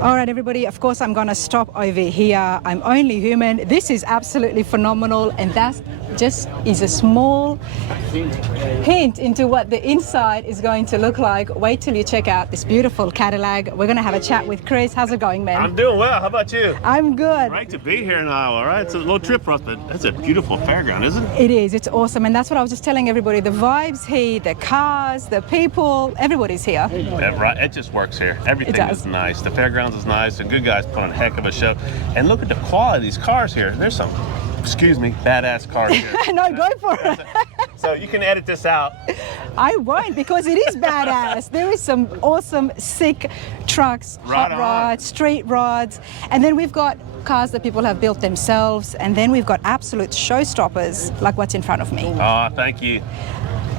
All right, everybody, of course, I'm going to stop over here. I'm only human. This is absolutely phenomenal, and that just is a small hint into what the inside is going to look like. Wait till you check out this beautiful Cadillac. We're going to have a chat with Chris. How's it going, man? I'm doing well. How about you? I'm good. Great to be here in Iowa, right? It's a little trip for us, but that's a beautiful fairground, isn't it? It is. It's awesome, and that's what I was just telling everybody. The vibes here, the cars, the people, everybody's here. Yeah, right. It just works here. Everything is nice. The fairgrounds is nice. The good guys put on a heck of a show. And look at the quality of these cars here. There's some, excuse me, badass cars here. No, go for it. So you can edit this out. I won't, because it is badass. There is some awesome, sick trucks, hot rods, street rods, and then we've got cars that people have built themselves, and then we've got absolute showstoppers like what's in front of me. Oh, thank you.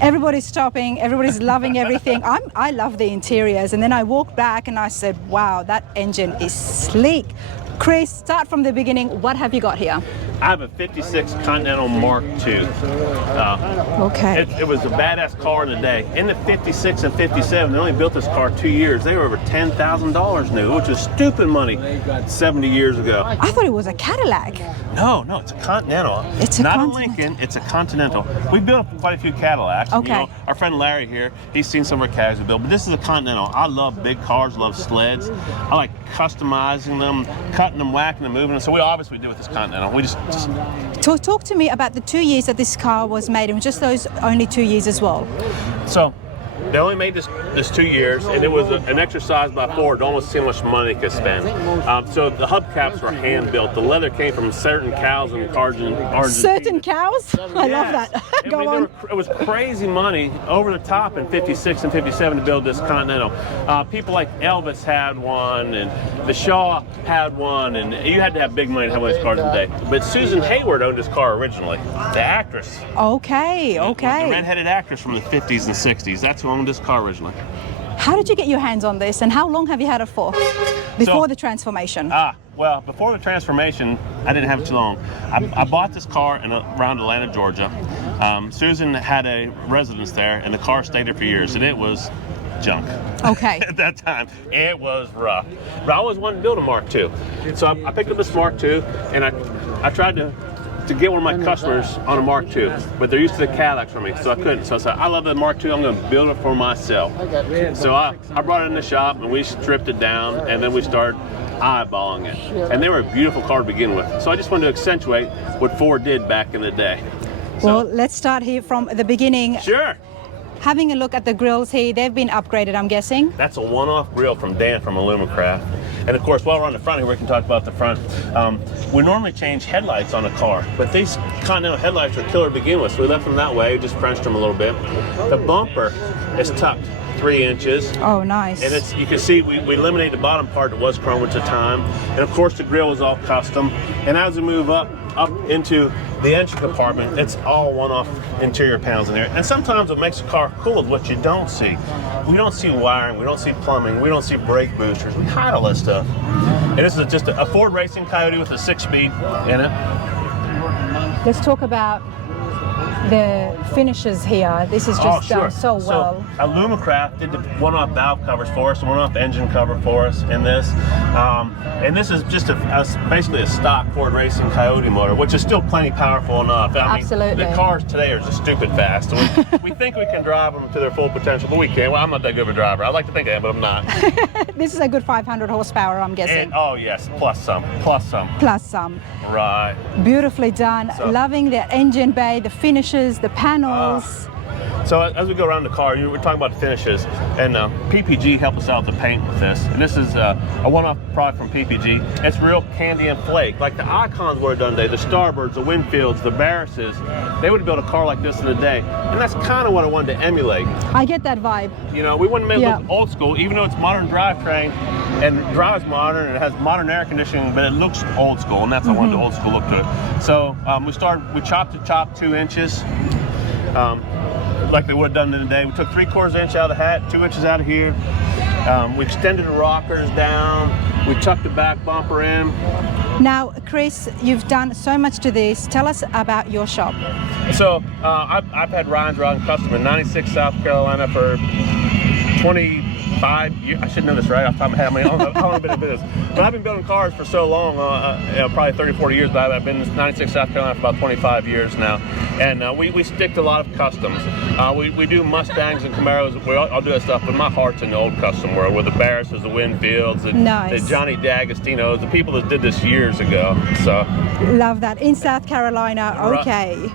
Everybody's stopping, everybody's loving everything. I love the interiors, and then I walked back and I said, wow, that engine is sleek. Chris, start from the beginning. What have you got here? I have a 56 Continental Mark II. Okay. It was a badass car in the day. In the 56 and 57, they only built this car 2 years. They were over $10,000 new, which is stupid money 70 years ago. I thought it was a Cadillac. No, it's a Continental. It's a not Continental. a Lincoln, it's a Continental. We built quite a few Cadillacs. Okay. You know, our friend Larry here, he's seen some of our Cadillacs we built, but this is a Continental. I love big cars, love sleds. I like customizing them, cutting them, whacking them, moving them. So we obviously do with this Continental. We just Talk to me about the 2 years that this car was made, and just those only 2 years as well. So they only made this 2 years, and it was an exercise by Ford to almost see how much money they could spend. So the hubcaps were hand built. The leather came from certain cows and cars in Argentina. Certain cows? I love that. Go on. It was crazy money over the top in 56 and 57 to build this Continental. People like Elvis had one, and the Shaw had one, and you had to have big money to have one of these cars today. But Susan Hayward owned this car originally, the actress. Okay. The redheaded actress from the 50s and 60s. That's who owned this car originally. How did you get your hands on this, and how long have you had it for? Before the transformation? Well, before the transformation, I didn't have it too long. I bought this car around Atlanta, Georgia. Susan had a residence there, and the car stayed there for years, and it was junk. Okay. At that time, it was rough. But I always wanted to build a Mark II. So I picked up this Mark II, and I tried to get one of my customers on a Mark II, but they're used to the Cadillacs from me, so I couldn't. So I said, I love the Mark II, I'm going to build it for myself. So I brought it in the shop, and we stripped it down, and then we started eyeballing it. And they were a beautiful car to begin with. So I just wanted to accentuate what Ford did back in the day. Well, let's start here from the beginning. Sure. Having a look at the grills here, they've been upgraded, I'm guessing. That's a one-off grill from Dan from Illumicraft. And of course, while we're on the front here, we can talk about the front. We normally change headlights on a car, but these Continental headlights are killer to begin with, so we left them that way, just Frenched them a little bit. The bumper is tucked 3 inches. Oh, nice. And you can see we eliminated the bottom part that was chrome at the time. And of course, the grill is all custom. And as we move up into the engine compartment, it's all one-off interior panels in there. And sometimes what makes a car cool is what you don't see. We don't see wiring, we don't see plumbing, we don't see brake boosters. We hide all that stuff. And this is just a Ford Racing Coyote with a 6-speed in it. Let's talk about the finishes here. This is just done so well. So Illumicraft did the one-off valve covers for us, the one-off engine cover for us in this. And this is just basically a stock Ford Racing Coyote motor, which is still plenty powerful enough. I mean, absolutely. The cars today are just stupid fast. We think we can drive them to their full potential, but we can't. Well, I'm not that good of a driver. I like to think I am, but I'm not. This is a good 500 horsepower, I'm guessing. And, oh yes, plus some. Plus some. Right. Beautifully done. So, loving the engine bay, the finishes, the panels. So as we go around the car, we're talking about the finishes, and PPG helped us out with the paint with this. And this is a one-off product from PPG. It's real candy and flake, like the Icons would have done today, the Starbirds, the Winfields, the Barrises. They would have built a car like this in a day. And that's kind of what I wanted to emulate. I get that vibe. You know, we wouldn't make it look old school, even though it's modern drivetrain and drives modern and it has modern air conditioning, but it looks old school, and that's I wanted the old school look to it. So we chopped the top 2 inches. Like they would have done in the day. We took 3/4 inch out of the hat, 2 inches out of here. We extended the rockers down. We tucked the back bumper in. Now, Chris, you've done so much to this. Tell us about your shop. So I've had Rod Kustom in 96 South Carolina for 20 5 years. I should know this right off the top of my head. I mean, how long have I been in business? But I've been building cars for so long, probably 30, 40 years, but I've been in 96 South Carolina for about 25 years now. And we stick to a lot of customs. We do Mustangs and Camaros. I'll do that stuff, but my heart's in the old custom world with the Barrises, the Winfields, the Johnny D'Agostino's, the people that did this years ago. So love that. In South Carolina, okay.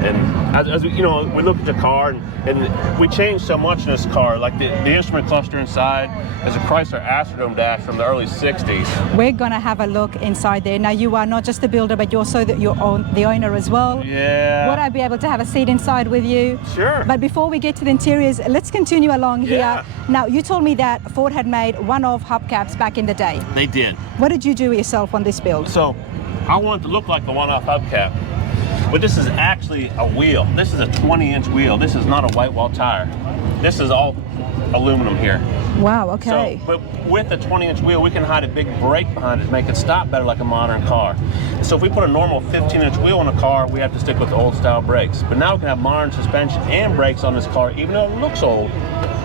And as we, we look at the car and we changed so much in this car. Like the instrument cluster inside is a Chrysler Astrodome dash from the early 60s. We're gonna have a look inside there. Now you are not just the builder, but you're also the owner as well. Yeah. Would I be able to have a seat inside with you? Sure. But before we get to the interiors, let's continue along here. Now you told me that Ford had made one-off hubcaps back in the day. They did. What did you do yourself on this build? So I want it to look like the one-off hubcap. But this is actually a wheel. This is a 20-inch wheel. This is not a white wall tire. This is all aluminum here. Wow, okay. So, but with the 20-inch wheel, we can hide a big brake behind it to make it stop better like a modern car. So if we put a normal 15-inch wheel on a car, we have to stick with the old-style brakes. But now we can have modern suspension and brakes on this car, even though it looks old.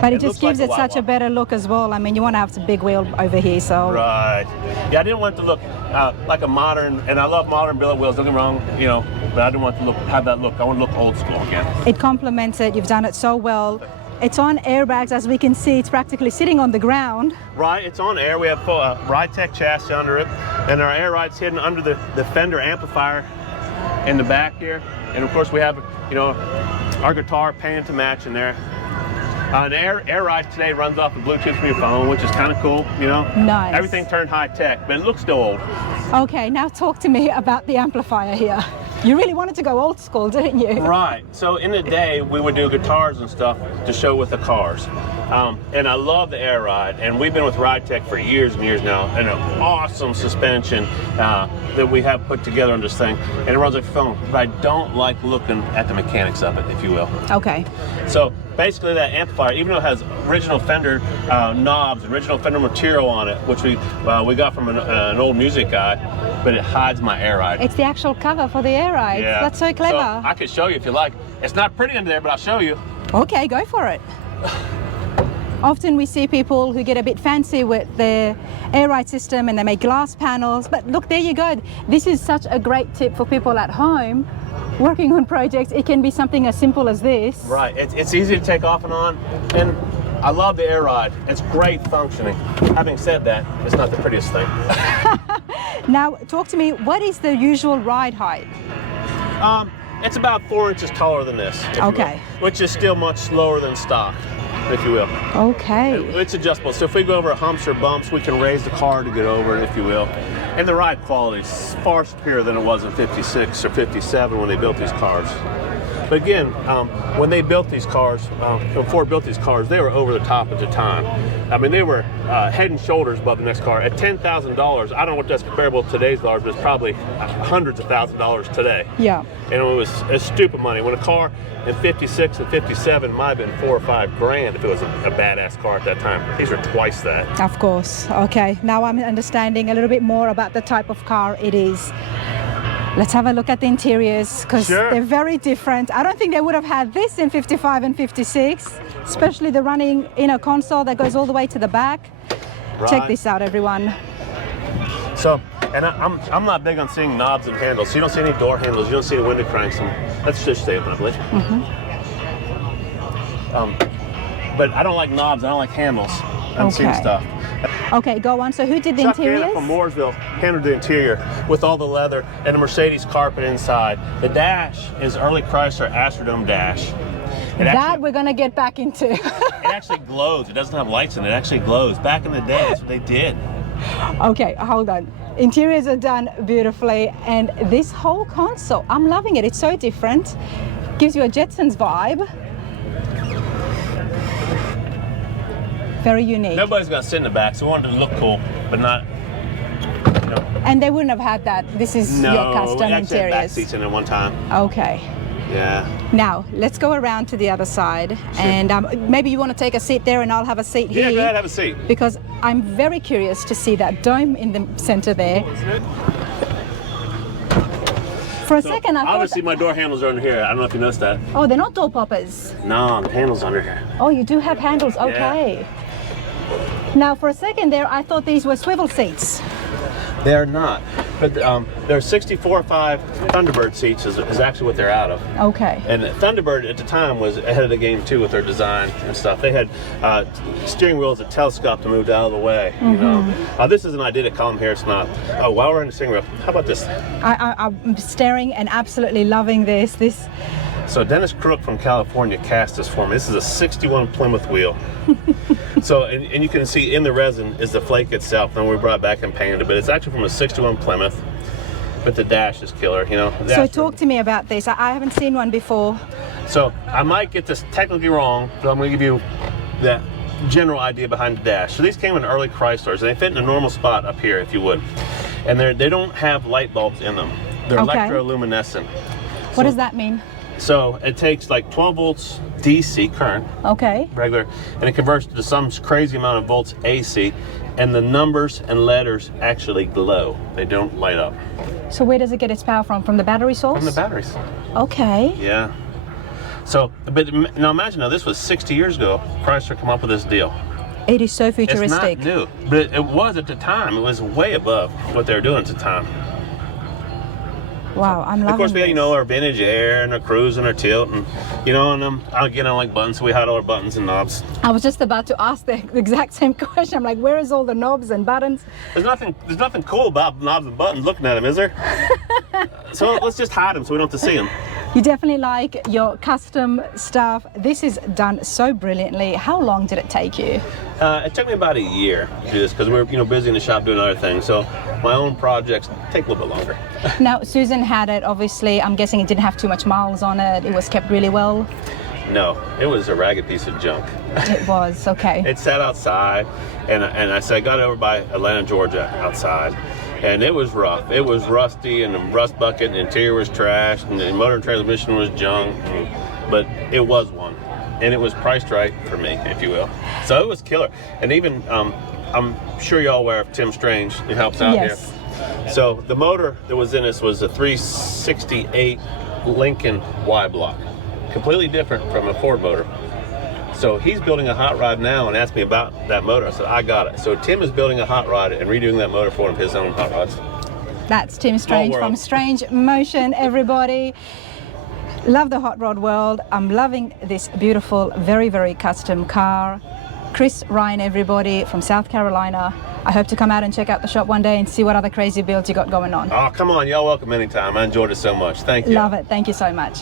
But it just gives it such a better look as well. I mean, you want to have a big wheel over here, so. Right. Yeah, I didn't want it to look like a modern, and I love modern billet wheels, don't get me wrong, but I didn't want to have that look. I want to look old school again. It complements it. You've done it so well. It's on airbags, as we can see. It's practically sitting on the ground. Right, it's on air. We have Ride-Tech chassis under it, and our air ride's hidden under the fender amplifier in the back here. And of course we have, our guitar painted to match in there. The air ride today runs off the Bluetooth from your phone, which is kind of cool, Nice. Everything turned high-tech, but it looks still old. Okay, now talk to me about the amplifier here. You really wanted to go old school, didn't you? Right. So in the day, we would do guitars and stuff to show with the cars. And I love the air ride. And we've been with Ride-Tech for years and years now. And an awesome suspension that we have put together on this thing. And it runs like a phone. But I don't like looking at the mechanics of it, if you will. Okay. So basically that amplifier, even though it has original Fender knobs, original Fender material on it, which we got from an old music guy, but it hides my air ride. It's the actual cover for the air ride. Yeah. That's so clever. So I could show you if you like. It's not pretty under there, but I'll show you. Okay, go for it. Often we see people who get a bit fancy with their air ride system and they make glass panels, but look, there you go. This is such a great tip for people at home working on projects. It can be something as simple as this. Right, it's easy to take off and on, and I love the air ride. It's great functioning. Having said that, it's not the prettiest thing. Now, talk to me, what is the usual ride height? It's about 4 inches taller than this, if you will, which is still much slower than stock, if you will. Okay. It's adjustable, so if we go over humps or bumps, we can raise the car to get over it, if you will. And the ride quality is far superior than it was in 56 or 57 when they built these cars. But again, when they built these cars, when Ford built these cars, they were over the top at the time. I mean, they were head and shoulders above the next car. At $10,000, I don't know what that's comparable to today's dollars, but it's probably hundreds of thousands of dollars today. Yeah. And it was stupid money. When a car in 56 and 57 might have been $4 or $5 grand if it was a badass car at that time. These are twice that. Of course. Okay. Now I'm understanding a little bit more about the type of car it is. Let's have a look at the interiors, because they're very different. I don't think they would have had this in 55 and 56, especially the running inner console that goes all the way to the back. Right. Check this out, everyone. So, and I'm not big on seeing knobs and handles. So you don't see any door handles, you don't see any window cranks. Let's just stay up, I believe. But I don't like knobs, I don't like handles. I'm seeing stuff. Okay, go on. So who did the interiors? From Mooresville handled the interior with all the leather and the Mercedes carpet inside. The dash is early Chrysler Astrodome dash. That we're going to get back into. It actually glows. It doesn't have lights in it. It actually glows. Back in the day, that's what they did. Okay, hold on. Interiors are done beautifully, and this whole console, I'm loving it. It's so different. Gives you a Jetsons vibe. Very unique. Nobody's going to sit in the back, so we wanted to look cool, but not. And they wouldn't have had that. This is your custom we interiors. Had back seats in it one time. Okay. Yeah. Now let's go around to the other side, and maybe you want to take a seat there, and I'll have a seat here. Yeah, go ahead, have a seat. Because I'm very curious to see that dome in the center there. For a second, I thought... Obviously, my door handles are under here. I don't know if you noticed that. Oh, they're not door poppers. No, the handle's under here. Oh, you do have handles. Okay. Now, for a second there, I thought these were swivel seats. They're not, but they're 64.5 Thunderbird seats is actually what they're out of. Okay. And Thunderbird at the time was ahead of the game too with their design and stuff. They had steering wheels that telescoped and moved out of the way. You know, this is an idea to column here. It's not. Oh, while we're in the steering wheel, how about this? I'm staring and absolutely loving this. So Dennis Crook from California cast this for me. This is a 61 Plymouth wheel. So, and you can see in the resin is the flake itself, and we brought it back and painted it, but it's actually from a 61 Plymouth, but the dash is killer, you know. So talk to me about this. I haven't seen one before. So I might get this technically wrong, but I'm gonna give you the general idea behind the dash. So these came in early Chryslers, and they fit in a normal spot up here, if you would. And they don't have light bulbs in them. They're electroluminescent. What does that mean? So it takes like 12 volts DC current, regular, and it converts to some crazy amount of volts AC, and the numbers and letters actually glow. They don't light up. So where does it get its power from? From the battery source? From the batteries. Okay. Yeah. So, but now imagine, now this was 60 years ago, Chrysler came up with this deal. It is so futuristic. It's not new, but it was at the time. It was way above what they were doing at the time. Wow, I'm loving Of course, we had, you this. know, our vintage air and our cruise and our tilt, and you know, and again, I like buttons, so we had all our buttons and knobs. I was just about to ask the exact same question. I'm like, where is all the knobs and buttons? There's nothing cool about knobs and buttons looking at them, is there? So let's just hide them so we don't have to see them. You definitely like your custom stuff. This is done so brilliantly. How long did it take you? It took me about a year to do this because we were, you know, busy in the shop doing other things. So my own projects take a little bit longer. Now, Susan had it, obviously. I'm guessing it didn't have too much miles on it. It was kept really well. No, it was a ragged piece of junk. It was, okay. It sat outside, and I said I got it over by Atlanta, Georgia, outside. And it was rough. It was rusty, and the rust bucket, and the interior was trashed, and the motor and transmission was junk. But it was one, and it was priced right for me, if you will. So it was killer. And even I'm sure y'all aware of Tim Strange, who helps out here. So the motor that was in this was a 368 Lincoln Y block, completely different from a Ford motor. So he's building a hot rod now and asked me about that motor. I said, I got it. So Tim is building a hot rod and redoing that motor for him, his own hot rods. That's Tim Strange from Strange Motion, everybody. Love the hot rod world. I'm loving this beautiful, very, very custom car. Chris Ryan, everybody, from South Carolina. I hope to come out and check out the shop one day and see what other crazy builds you got going on. Oh, come on. Y'all welcome anytime. I enjoyed it so much. Thank you. Love it. Thank you so much.